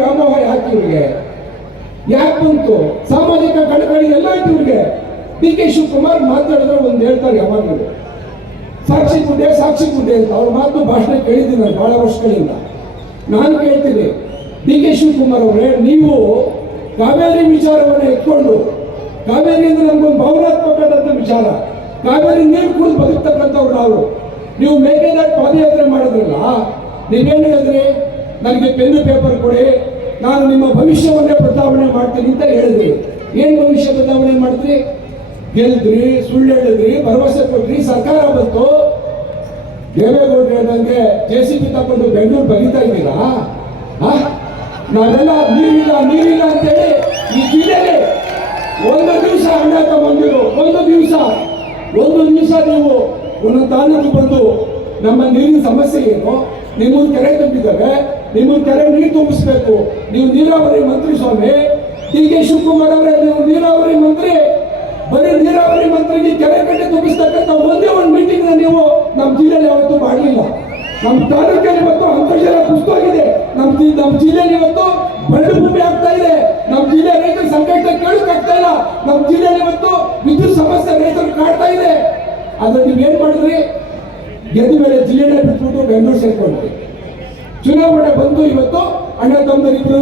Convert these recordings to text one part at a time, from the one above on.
ವ್ಯಾಮೋಹ ಯಾಕೆ ಇವ್ರಿಗೆ ಯಾಕೆ ಬಂತು? ಸಾಮಾಜಿಕ ಕಳಕಳಿ ಎಲ್ಲ ಆಯ್ತು ಇವ್ರಿಗೆ. ಡಿ ಕೆ ಶಿವಕುಮಾರ್ ಮಾತಾಡಿದ್ರೆ ಒಂದು ಹೇಳ್ತಾರೆ ಯಾವಾಗಲೂ, ಸಾಕ್ಷಿ ಗುಡ್ಡೆ ಅಂತ. ಅವ್ರ ಮಾತು ಭಾಷಣ ಕೇಳಿದ್ದೀನಿ ನಾನು ಬಹಳ ವರ್ಷಗಳಿಂದ. ನಾನು ಕೇಳ್ತೀನಿ, ಡಿ ಕೆ ಶಿವಕುಮಾರ್ ಅವರೇ, ನೀವು ಕಾವೇರಿ ವಿಚಾರವನ್ನು ಎತ್ಕೊಂಡು, ಕಾವೇರಿ ಅಂದ್ರೆ ನಮ್ಗೊಂದು ಭಾವನಾತ್ಮಕವಾದಂಥ ವಿಚಾರ, ಕಾವೇರಿ ನೀರು ಕುಡಿದು ಬದುಕ್ತಕ್ಕಂಥವ್ರು ನೀವು ಮೇಕೆದಾಟು ಪಾದಯಾತ್ರೆ ಮಾಡಿದ್ರಲ್ಲ, ನೀವೇನು ಹೇಳಿದ್ರಿ? ನನಗೆ ಪೆನ್ನು ಪೇಪರ್ ಕೊಡಿ, ನಾನು ನಿಮ್ಮ ಭವಿಷ್ಯವನ್ನೇ ಬದಲಾವಣೆ ಮಾಡ್ತೀನಿ ಅಂತ ಹೇಳಿದ್ರಿ. ಏನು ಭವಿಷ್ಯ ಬದಲಾವಣೆ ಮಾಡಿದ್ರಿ? ಗೆಲ್ದ್ರಿ, ಸುಳ್ಳು ಹೇಳಿದ್ರಿ, ಭರವಸೆ ಕೊಟ್ರಿ, ಸರ್ಕಾರ ಬಂತು. ದೇವೇಗೌಡರು ಹೇಳ್ದಂಗೆ JCB ತಗೊಂಡು ಬೆಂಗಳೂರು ಬರೀತಾ ಇದ್ದೀರಾ? ನಾವೆಲ್ಲ ನೀರಿಲ್ಲ ಅಂತೇಳಿ ಈ ಜಿಲ್ಲೆಯಲ್ಲಿ ಒಂದು ದಿವಸ ಹಣ ತಗೊಂಡಿರು, ಒಂದು ದಿವಸ ನೀವು ಒಂದೊಂದು ತಾಲೂಕು ಬಂದು ನಮ್ಮ ನೀರಿನ ಸಮಸ್ಯೆ ಏನು, ನಿಮ್ಮೂರು ಕೆರೆ ತುಂಬಿದ್ದಾವೆ, ನಿಮ್ಮೂರು ಕೆರೆ ನೀರು ತುಂಬಿಸ್ಬೇಕು, ನೀವು ನೀರಾವರಿ ಮಂತ್ರಿ ಸ್ವಾಮಿ. ಡಿ ಕೆ ಶಿವಕುಮಾರ್ ಅವರೇ, ನೀವು ನೀರಾವರಿ ಮಂತ್ರಿ, ಬರೀ ನೀರಾವರಿ ಮಂತ್ರಿಗೆ ಕೆರೆ ಕಟ್ಟೆ ತುಂಬಿಸ್ತಕ್ಕಂಥ ಒಂದೇ ಒಂದು ಮೀಟಿಂಗ್ ನೀವು ನಮ್ಮ ಜಿಲ್ಲೆಯಲ್ಲಿ ಯಾವತ್ತೂ ಮಾಡಲಿಲ್ಲ. ನಮ್ಮ ತಾಲೂಕಲ್ಲಿ ಇವತ್ತು ಅಂತರ್ಜಲ ಕುಸಿತೋಗಿದೆ, ನಮ್ಮ ಜಿಲ್ಲೆಯಲ್ಲಿ ಇವತ್ತು ಬರಡು ಭೂಮಿ ಆಗ್ತಾ ಇದೆ, ನಮ್ಮ ಜಿಲ್ಲೆ ರೈತರ ಸಂಕಷ್ಟ ಕೇಳಕ್ಕಾಗ್ತಾ ಇಲ್ಲ, ನಮ್ಮ ಜಿಲ್ಲೆಯಲ್ಲಿ ಇವತ್ತು ವಿದ್ಯುತ್ ಸಮಸ್ಯೆ ರೈತರು ಕಾಡ್ತಾ ಇದೆ. ಆದ್ರೆ ನೀವೇನ್ ಮಾಡಿದ್ರಿ? ಗೆದ್ದ ಮೇಲೆ ಜಿಲ್ಲೆನೇ ಬಿಟ್ಬಿಟ್ಟು ಬೆಂಗಳೂರು ಸೇರ್ಕೊಂಡ್ರಿ. ಚುನಾವಣೆ ಬಂದು ಇವತ್ತು ಅಣ್ಣ ತಮ್ಮದಿಬ್ಬರು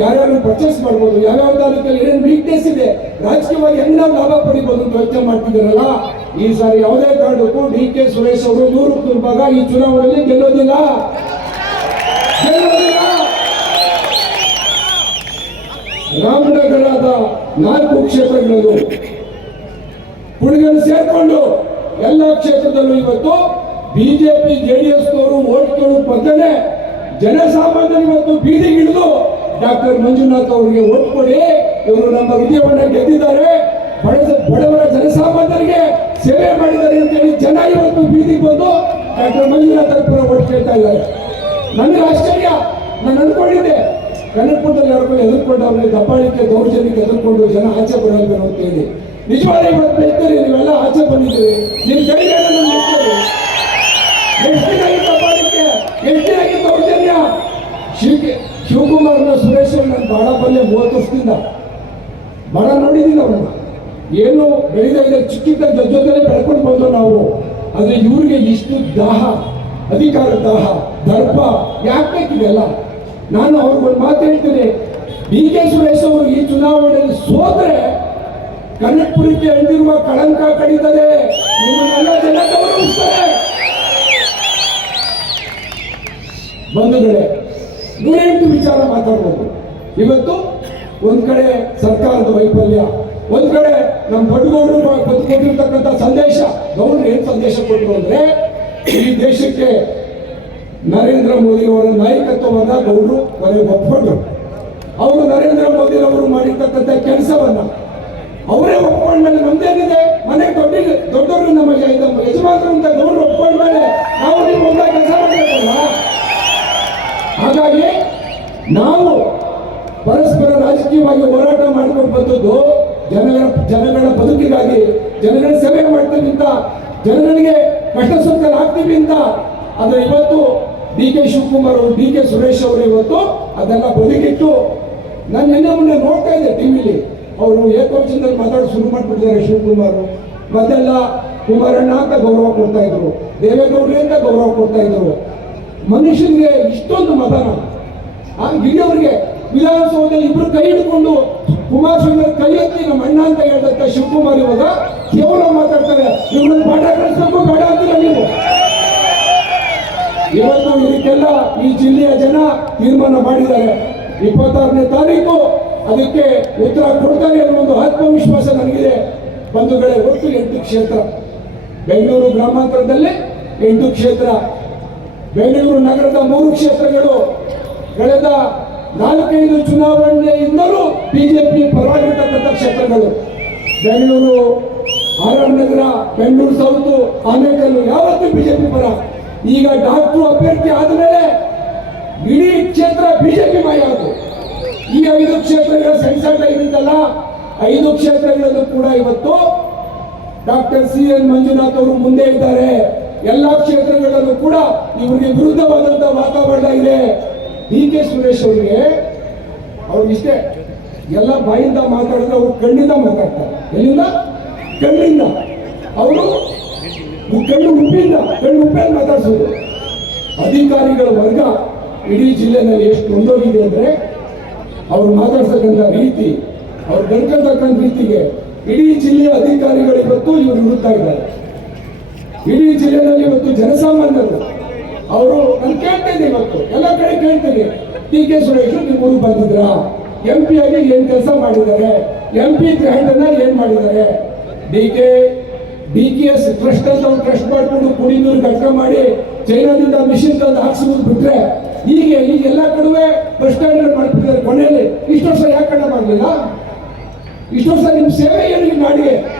ಯಾರ್ಯಾರು ಪರ್ಚೇಸ್ ಮಾಡ್ಬೋದು, ಯಾವ್ಯಾವ ತಾಲೂಕಲ್ಲಿ ಏನೇನು ವೀಕ್ನೆಸ್ ಇದೆ, ರಾಜಕೀಯವಾಗಿ ಹೆಂಗ್ ನಾವು ಲಾಭ ಪಡಿಬೋದು ಅಂತ ಯೋಚನೆ ಮಾಡ್ತಿದ್ದೀರಲ್ಲ. ಈ ಸಾರಿ ಯಾವುದೇ ಕಾರಣಕ್ಕೂ ಡಿ ಕೆ ಸುರೇಶ್ ಅವರು 100 ಭಾಗ ಈ ಚುನಾವಣೆಯಲ್ಲಿ ಗೆಲ್ಲೋದಿಲ್ಲ. ರಾಮನಗರದ 4 ಕ್ಷೇತ್ರಗಳಲ್ಲೂ ಪುಡಿಗಳು ಸೇರ್ಕೊಂಡು ಎಲ್ಲ ಕ್ಷೇತ್ರದಲ್ಲೂ ಇವತ್ತು ಬಿಜೆಪಿ JDS ನವರು ಓಟ್ ಕೇಳೋದು ಬದಲೇ ಜನಸಾಮಾನ್ಯರು ಇವತ್ತು ಬೀದಿಗಿಳಿದು ಡಾಕ್ಟರ್ ಮಂಜುನಾಥ್ ಅವರಿಗೆ ಓಟ್ ಕೊಡಿ, ಇವರು ನಮ್ಮ ಹೃದಯವನ್ನ ಗೆದ್ದಿದ್ದಾರೆ, ಬಡವರ ಜನಸಾಮಾನ್ಯರಿಗೆ ಸೇವೆ ಮಾಡಿದ್ದಾರೆ ಅಂತೇಳಿ ಜನ ಇವತ್ತು ಬೀದಿಗೆ ಬಂದು ಡಾಕ್ಟರ್ ಮಂಜುನಾಥ್ ಪರ ಓಟ್ ಕೇಳ್ತಾ ಇದ್ದಾರೆ. ನನಗೆ ಆಶ್ಚರ್ಯ, ನಾನು ಅನ್ಕೊಂಡಿದ್ದೆ ಕನ್ನಡಪುರದಲ್ಲಿ ಎದುರ್ಕೊಂಡು ಅವ್ರಿಗೆ ದಬ್ಬಾಳಿಕೆ ದೌರ್ಜನ್ಯಕ್ಕೆ ಎದುರ್ಕೊಂಡು ಜನ ಆಚೆ ಬರಬೇಕು ಅಂತ ಹೇಳಿ. ನಿಜವಾದ ಇವತ್ತು ಬೆಳ್ತೀರಿ, ನೀವೆಲ್ಲ ಆಚೆ ಬಂದಿದ್ದೀರಿ, ನಿಮ್ ಕೈಗೆ ದಬ್ಬಾಳಿಕೆ, ಎಷ್ಟಿನಾಗಿ ದೌರ್ಜನ್ಯ. ಶಿವಕುಮಾರ್ನ ಸುರೇಶ್ ನಾನು ಬಹಳ ಬಲ್ಲೆ 30 ವರ್ಷದಿಂದ ಬಹಳ ನೋಡಿದ್ದೀನಿ ಅವ್ರನ್ನ. ಏನು ಬೆಳೆದ ಚಿಕ್ಕಿದ್ದ ಜೊತೆಲೆ ಬೆಳ್ಕೊಂಡು ಬಂದು ನಾವು. ಆದ್ರೆ ಇವ್ರಿಗೆ ಇಷ್ಟು ದಾಹ, ಅಧಿಕಾರ ದಾಹ, ದರ್ಪ ಯಾಕೆ ಬೇಕಿದೆಲ್ಲ? ನಾನು ಅವ್ರಿಗೊಂದು ಮಾತು ಹೇಳ್ತೀನಿ, ಡಿ ಕೆ ಸುರೇಶ್ ಅವರು ಈ ಚುನಾವಣೆಯಲ್ಲಿ ಸೋತ್ರೆ ಕನ್ನಡಪುರಕ್ಕೆ ಅಂದಿರುವ ಕಳಂಕ ಕಡಿತದೆ, ನಿಮ್ಮನ್ನೆಲ್ಲ ಜನ ಗೌರವಿಸ್ತಾರೆ. ಬಂಧುಗಳೇ, 108 ವಿಚಾರ ಮಾತಾಡ್ಬೋದು. ಇವತ್ತು ಒಂದ್ ಕಡೆ ಸರ್ಕಾರದ ವೈಫಲ್ಯ, ಒಂದ್ ಕಡೆ ನಮ್ಮ ದೊಡ್ಡಗೌಡರು ಕೊಟ್ಟಿರ್ತಕ್ಕಂಥ ಸಂದೇಶ. ಗೌಡರು ಏನ್ ಸಂದೇಶ ಕೊಟ್ಟರು ಅಂದ್ರೆ, ಈ ದೇಶಕ್ಕೆ ನರೇಂದ್ರ ಮೋದಿ ಅವರ ನಾಯಕತ್ವವನ್ನ ಗೌಡರು ಕೊನೆಗೆ ಒಪ್ಕೊಂಡ್ರು. ಅವರು ನರೇಂದ್ರ ಮೋದಿ ಅವರು ಮಾಡಿರ್ತಕ್ಕಂಥ ಕೆಲಸವನ್ನ ಅವರೇ ಒಪ್ಕೊಂಡ್ಮೇಲೆ ನಮ್ದೇನಿದೆ, ಮನೆ ದೊಡ್ಡವರು ನಮ್ಮ ಯಜಮಾನರು ಅಂತ ಗೌಡರು ಒಪ್ಕೊಂಡ್ಮೇಲೆ ನಾವು ನೀವು ಒಂದಾಗಿ ಕೆಲಸ ಮಾಡಬೇಕಲ್ಲ. ಹಾಗಾಗಿ ನಾವು ಪರಸ್ಪರ ರಾಜಕೀಯವಾಗಿ ಹೋರಾಟ ಮಾಡ್ಕೊಂಡು ಬಂದದ್ದು ಜನಗಳ ಬದುಕಿಗಾಗಿ, ಜನಗಳ ಸೇವೆ ಮಾಡ್ತೀವಿ ಅಂತ, ಜನಗಳಿಗೆ ಕಷ್ಟ ಸುಖ ಆಗ್ತೀವಿ ಅಂತ. ಆದ್ರೆ ಇವತ್ತು ಡಿ ಕೆ ಶಿವಕುಮಾರ್ ಅವರು, ಡಿ ಕೆ ಸುರೇಶ್ ಅವರು ಇವತ್ತು ಅದೆಲ್ಲ ಬದುಕಿಟ್ಟು, ನಾನು ಮೊನ್ನೆ ನೋಡ್ತಾ ಇದ್ದೆ ಟಿವಿಲಿ, ಅವರು ಏಕವಚನದಲ್ಲಿ ಮಾತಾಡಿ ಶುರು ಮಾಡ್ಬಿಟ್ಟಿದ್ದಾರೆ ಶಿವಕುಮಾರ್. ಮೊದಲೆಲ್ಲ ಕುಮಾರಣ್ಣ ಅಂತ ಗೌರವ ಕೊಡ್ತಾ ಇದ್ರು, ದೇವೇಗೌಡರೇ ಅಂತ ಗೌರವ ಕೊಡ್ತಾ ಇದ್ರು. ಮನುಷ್ಯನಿಗೆ ಇಷ್ಟೊಂದು ಮತನ ಇಡೀವರಿಗೆ ವಿಧಾನಸೌಧದಲ್ಲಿ ಇಬ್ರು ಕೈ ಹಿಡ್ಕೊಂಡು ಕುಮಾರಸ್ವಾಮಿ ಕೈ ಎತ್ತಿ ನಮ್ಮ ಅಣ್ಣ ಅಂತ ಹೇಳ್ದಂತ ಶಿವಕುಮಾರ್ ಇವಾಗ ಕೇವಲ ಮಾತಾಡ್ತಾರೆ. ಇವ್ರನ್ನ ಪಾಠ ಕಳಿಸ್ಬೇಕು ಬೇಡ ಅಂತಿಲ್ಲ ನೀವು. ಇವತ್ತು ಇದಕ್ಕೆಲ್ಲ ಈ ಜಿಲ್ಲೆಯ ಜನ ತೀರ್ಮಾನ ಮಾಡಿದ್ದಾರೆ. 26ನೇ ತಾರೀಕು ಅದಕ್ಕೆ ಉತ್ತರ ಕೊಡ್ತಾರೆ ಅನ್ನೋ ಒಂದು ಆತ್ಮವಿಶ್ವಾಸ ನನಗಿದೆ. ಬಂಧುಗಳೇ, ಒಟ್ಟು 8 ಕ್ಷೇತ್ರ, ಬೆಂಗಳೂರು ಗ್ರಾಮಾಂತರದಲ್ಲಿ 8 ಕ್ಷೇತ್ರ, ಬೆಂಗಳೂರು ನಗರದ 3 ಕ್ಷೇತ್ರಗಳು. ಕಳೆದ 4-5 ಚುನಾವಣೆಯಿಂದಲೂ ಬಿಜೆಪಿ ಪರವಾಗಿರ್ತಕ್ಕಂಥ ಕ್ಷೇತ್ರಗಳು. ಬೆಂಗಳೂರು ಆರ್ ನಗರ, ಬೆಂಗಳೂರು ಸೌತ್, ಆನೇಕಲ್ಲು ಯಾವತ್ತೂ ಬಿಜೆಪಿ ಪರ. ಈಗ ಡಾಕ್ಟರ್ ಅಭ್ಯರ್ಥಿ ಆದಮೇಲೆ ಇಡೀ ಕ್ಷೇತ್ರ ಬಿಜೆಪಿ ಮಾಯಾದು. ಈ 5 ಕ್ಷೇತ್ರಗಳ ಸೆನ್ಸರ್ ಇರುತ್ತಲ್ಲ, 5 ಕ್ಷೇತ್ರಗಳಲ್ಲೂ ಕೂಡ ಇವತ್ತು ಡಾಕ್ಟರ್ CN ಮಂಜುನಾಥ್ ಅವರು ಮುಂದೆ ಇದ್ದಾರೆ. ಎಲ್ಲಾ ಕ್ಷೇತ್ರಗಳಲ್ಲೂ ಕೂಡ ಇವರಿಗೆ ವಿರುದ್ಧವಾದಂತಹ ವಾತಾವರಣ ಇದೆ. ಡಿ ಕೆ ಸುರೇಶ್ ಅವರಿಗೆ ಇಷ್ಟೇ, ಎಲ್ಲ ಬಾಯಿಂದ ಮಾತಾಡಿದ್ರೆ ಅವರು ಕಣ್ಣಿಂದ ಮಾತಾಡ್ತಾರೆ. ಎಲ್ಲಿಂದ? ಕಣ್ಣಿಂದ. ಅವರು ಕಣ್ಣು ಉಪ್ಪಲ್ಲಿ ಮಾತಾಡ್ಸೋದು. ಅಧಿಕಾರಿಗಳ ವರ್ಗ ಇಡೀ ಜಿಲ್ಲೆನಲ್ಲಿ ಎಷ್ಟು ಒಂದೋಗಿದೆ ಅಂದರೆ ಅವ್ರು ಮಾತಾಡ್ಸಕ್ಕಂಥ ರೀತಿ, ಅವ್ರು ನಡ್ಕೊಳ್ತಕ್ಕಂಥ ರೀತಿಗೆ ಇಡೀ ಜಿಲ್ಲೆಯ ಅಧಿಕಾರಿಗಳು ಇವತ್ತು ಇವರು ಹುಡುಕ್ತಾ ಇದ್ದಾರೆ. ಇಡೀ ಜಿಲ್ಲೆಯಲ್ಲಿ ಇವತ್ತು ಜನಸಾಮಾನ್ಯರು ಅವರು ನಾನು ಕೇಳ್ತೇನೆ, ಇವತ್ತು ಎಲ್ಲ ಕಡೆ ಕೇಳ್ತೇನೆ, ಟಿ ಕೆ ಸುರೇಶ್ ನಿಮ್ಮ ಊರಿಗೆ ಬಂದಿದ್ರಾ? MP ಆಗಿ ಏನ್ ಕೆಲಸ ಮಾಡಿದ್ದಾರೆ? MP ಗ್ರ್ಯಾಂಡ್ ಅನ್ನ ಏನ್ ಮಾಡಿದ್ದಾರೆ? DKS ಟ್ರಸ್ಟ್ ಅಂತ ಒಂದು ಟ್ರಸ್ಟ್ ಮಾಡಿಕೊಂಡು ಕುಡಿ ನೀರು ಘಟಕ ಮಾಡಿ ಚೈನಾದಿಂದ ಮಿಷಿನ್ ತಂದು ಹಾಕ್ಸಿದ್ರು ಬಿಟ್ರೆ ಈಗ ಎಲ್ಲ ಕಡೆ ಬಸ್ ಸ್ಟ್ಯಾಂಡ್ ಮಾಡ್ತಿದ್ದಾರೆ. ಕೊನೆಯಲ್ಲಿ ಇಷ್ಟು ವರ್ಷ ಯಾಕೆ ಮಾಡಲಿಲ್ಲ? ಇಷ್ಟು ವರ್ಷ ನಿಮ್ಮ ಸೇವೆ ಏನು ಈ ನಾಡಿಗೆ?